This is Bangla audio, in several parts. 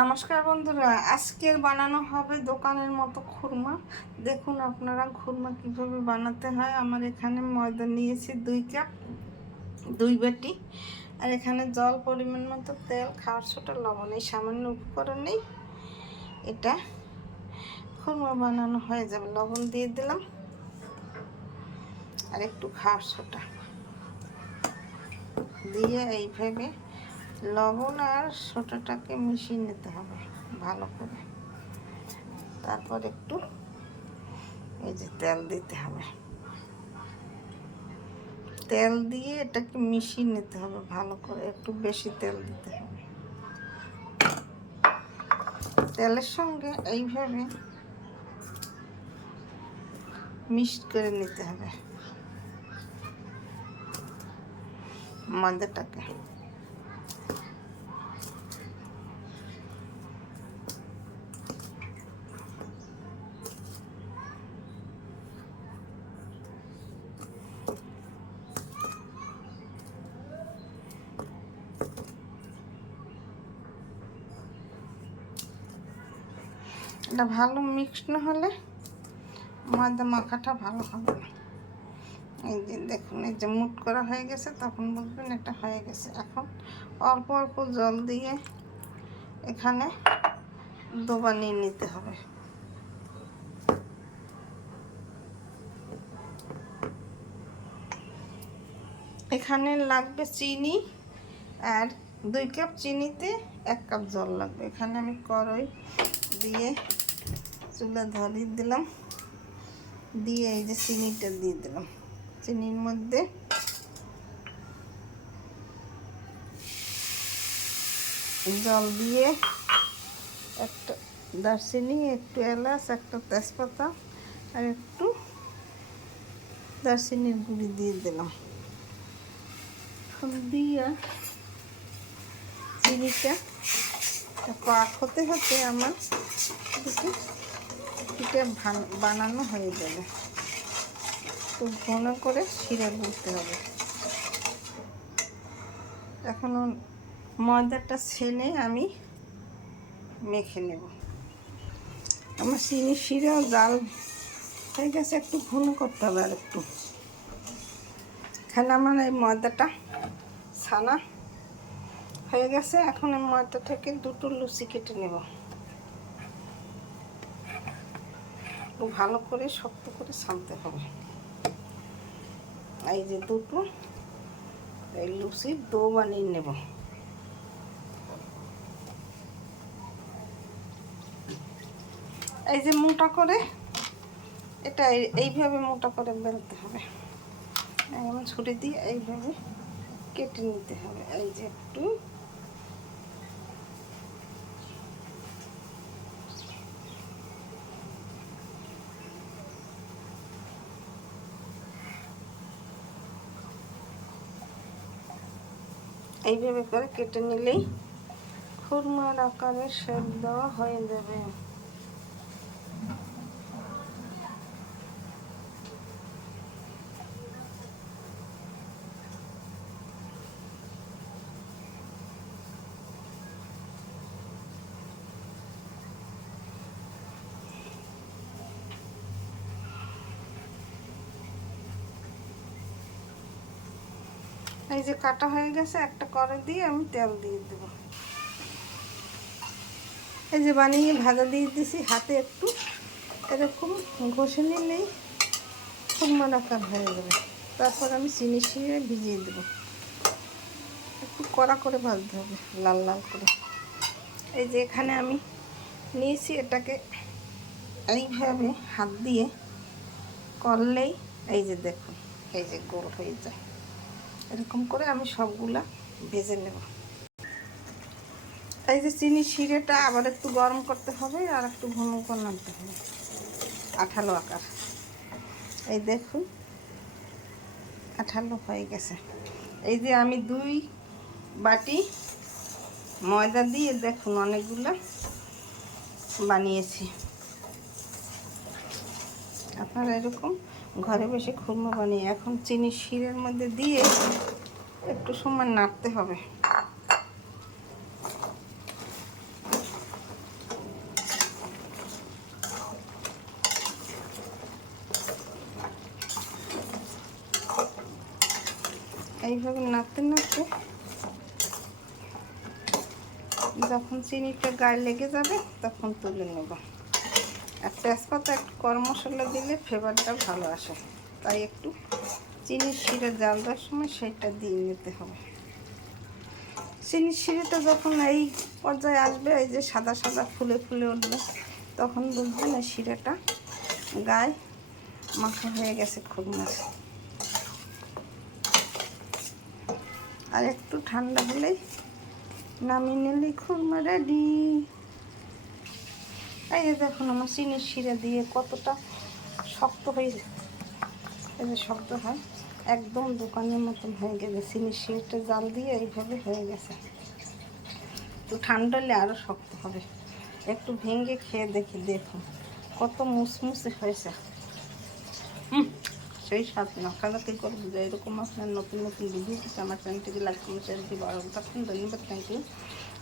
নমস্কার বন্ধুরা, আজকের বানানো হবে দোকানের মতো খুরমা। দেখুন আপনারা খুরমা কিভাবে বানাতে হয়। আমার এখানে ময়দা নিয়েছি 2 কাপ, 2 বাটি, আর এখানে জল, পরিমাণ মতো তেল, খাওয়ার ছোটা, লবণ, এই সামান্য উপকরণেই এটা খুরমা বানানো হয়ে যাবে। লবণ দিয়ে দিলাম আর একটু খাওয়ার ছোটা দিয়ে এইভাবে লবণ আর সোটাটাকে মিশিয়ে নিতে হবে ভালো করে। তারপর একটু এই যে তেল দিতে হবে, তেল দিয়ে এটাকে মিশিয়ে নিতে হবে ভালো করে। একটু বেশি তেল দিতে হবে, তেলের সঙ্গে এইভাবে মিক্স করে নিতে হবে ময়দাটাকে। এটা ভালো মিক্স না হলে ময়দা মাখাটা ভালো হবে না। এই যে দেখুন, এই যে মুট করা হয়ে গেছে, তখন বুঝবেন এটা হয়ে গেছে। এখন অল্প অল্প জল দিয়ে এখানে ডো বানিয়ে নিতে হবে। এখানে লাগবে চিনি, আর 2 কাপ চিনিতে 1 কাপ জল লাগবে। এখানে আমি কড়াই দিয়ে চুলা ধরিয়ে দিলাম, দিয়ে এই যে চিনিটা দিয়ে দিলাম। চিনির মধ্যে জল দিয়ে একটা দারচিনি, একটু এলাচ, একটা তেজপাতা আর একটু দারচিনির গুঁড়ি দিয়ে দিলাম। দিয়ে চিনিটা পাক হতে হতে আমার পিঠে বানানো হয়ে যাবে। খুব ঘন করে শিরা গুলতে হবে। এখন ময়দাটা ছেনে আমি মেখে নেব। আমার চিনি শিরা জাল হয়ে গেছে, একটু ঘন করতে হবে আর একটু। এখানে আমার এই ময়দাটা ছানা হয়ে গেছে। এখন এই ময়দা থেকে 2টো লুচি কেটে নেব। ভালো করে শক্ত করে ছানতে হবে। এই যে 2টো এই লুচির ডো বানিয়ে নেব। এই যে মোটা করে এটা এইভাবে মোটা করে বেলতে হবে। এমন ছুরি দিয়ে এইভাবে কেটে নিতে হবে। এই যে একটু এইভাবে করে কেটে নিলেই খুরমার আকারে শেপ দেওয়া হয়ে যাবে। এই যে কাটা হয়ে গেছে, একটা কড়াই দিয়ে আমি তেল দিয়ে দেব। এই যে বানিয়ে ভাজা দিয়ে দিছি, হাতে একটু এরকম ঘষে নিলেই খুরমার আকার হয়ে যাবে। তারপর আমি চিনি শিরে ভিজিয়ে দেব। একটু কড়া করে ভাজতে হবে, লাল লাল করে। এই যে এখানে আমি নিয়েছি, এটাকে এইভাবে হাত দিয়ে করলেই এই যে দেখুন, এই যে গোল হয়ে যায়। এরকম করে আমি সবগুলা ভেজে নেব। এই যে চিনি শিরেটা আবার একটু গরম করতে হবে আর একটু ঘন করে নামতে হবে, আঠালো আকার। এই দেখুন আঠালো হয়ে গেছে। এই যে আমি 2 বাটি ময়দা দিয়ে দেখুন অনেকগুলো বানিয়েছি। আপনারা এরকম ঘরে বসে খুরমা বানিয়ে এখন চিনি শিরের মধ্যে দিয়ে একটু সময় নাড়তে হবে। এইভাবে নাড়তে নাড়তে যখন চিনিটা গায়ে লেগে যাবে তখন তুলে নেব। আর তেজপাতা একটু গরম মশলা দিলে ফ্লেভারটা ভালো আসে, তাই একটু চিনির শিরা জাল দেওয়ার সময় সেটা দিয়ে নিতে হবে। চিনির শিরাটা যখন এই পর্যায়ে আসবে, এই যে সাদা সাদা ফুলে ফুলে উঠবে, তখন বুঝবেন এই শিরাটা গায়ে মাখা হয়ে গেছে খুরমার। আর একটু ঠান্ডা হলেই নামিয়ে নিলেই খুরমা রেডি। এই যে দেখুন আমার চিনির শিরা দিয়ে কতটা শক্ত হয়ে, এই যে শক্ত হয় একদম দোকানের মতন হয়ে গেছে। চিনির শিরাটা জাল দিয়ে এইভাবে হয়ে গেছে। একটু ঠান্ডা হলে আরও শক্ত হবে। একটু ভেঙে খেয়ে দেখি, দেখুন কত মুসমুসে হয়েছে। সেই স্বাদ না খাওয়া কী করে বুঝে। এরকম আপনার নতুন নতুন ভিডিও দিতে আমার চ্যানেলটিকে লাইক করুন, শেয়ার দিয়ে ভালো থাকুন। ধন্যবাদ, থ্যাংক ইউ।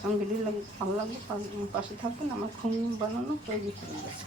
আমার ভিডিও ভালো লাগবে পাশে থাকুন। আমার খুব বানানো তৈরি করে গেছে।